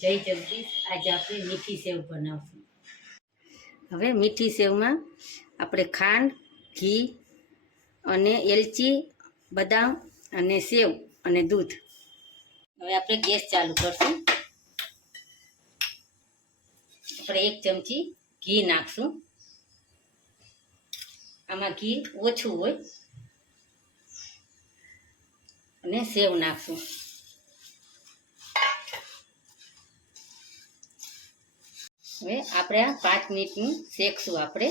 જય જગદીશ. આજે આપણે મીઠી સેવ બનાવશું. હવે મીઠી સેવમાં આપણે ખાંડ, ઘી અને એલચી, બદામ અને સેવ અને દૂધ. હવે આપણે ગેસ ચાલુ કરશું. આપણે એક ચમચી ઘી નાખશું. આમાં ઘી ઓછું હોય. અને સેવ નાખશું. હવે આપણે આ પાંચ મિનિટનું શેકશું આપણે?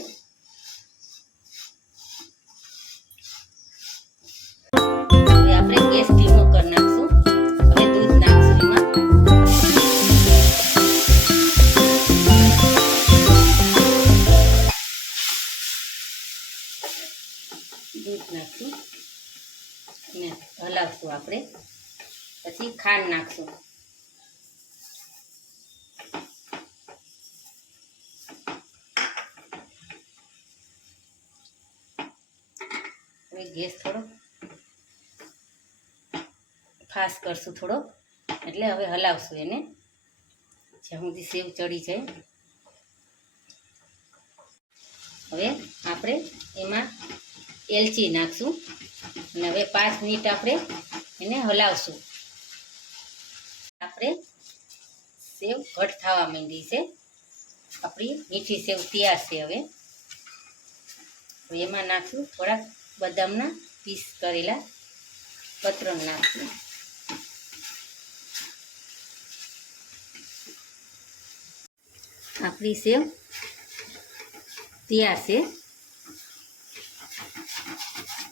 હવે આપણે ગેસ ધીમો કરી નાખશું. હવે દૂધ નાખશું એમાં. દૂધ નાખશું. ને હલાવશું આપણે. પછી ખાંડ નાખશું. હવે ગેસ થોડો. ફાસ્ટ કરશું થોડો એટલે હવે હલાવશું એને. જ્યાં સુધી સેવ ચડી જાય. હવે આપણે એમાં એલચી નાખશું. અને હવે પાંચ મિનિટ આપણે એને હલાવશું. આપણે સેવ ઘટ થવા માંડી છે. આપણી મીઠી સેવ તૈયાર છે હવે એમાં નાખશું થોડાક બદામના પીસ કરેલા પત્ર નાખશું આપણી સેવ તૈયાર છે.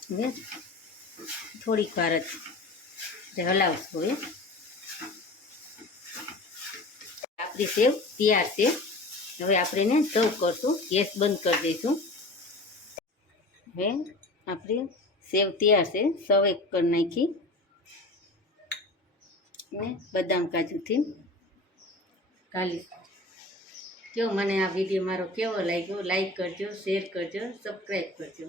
હવે થોડીક વાર જ હલાવશું હવે. આપણી સેવ તૈયાર છે. હવે આપણે એને સર્વ કરશું, ગેસ બંધ કરી દઈશું. હવે આપણી સેવ તૈયાર છે. સર્વ એક કરી નાખી. ને બદામ કાજુથી ગાલી જો મને આ વીડિયો મારો કેવો લાગ્યો, લાઈક કરજો, શેર કરજો, સબસ્ક્રાઈબ કરજો.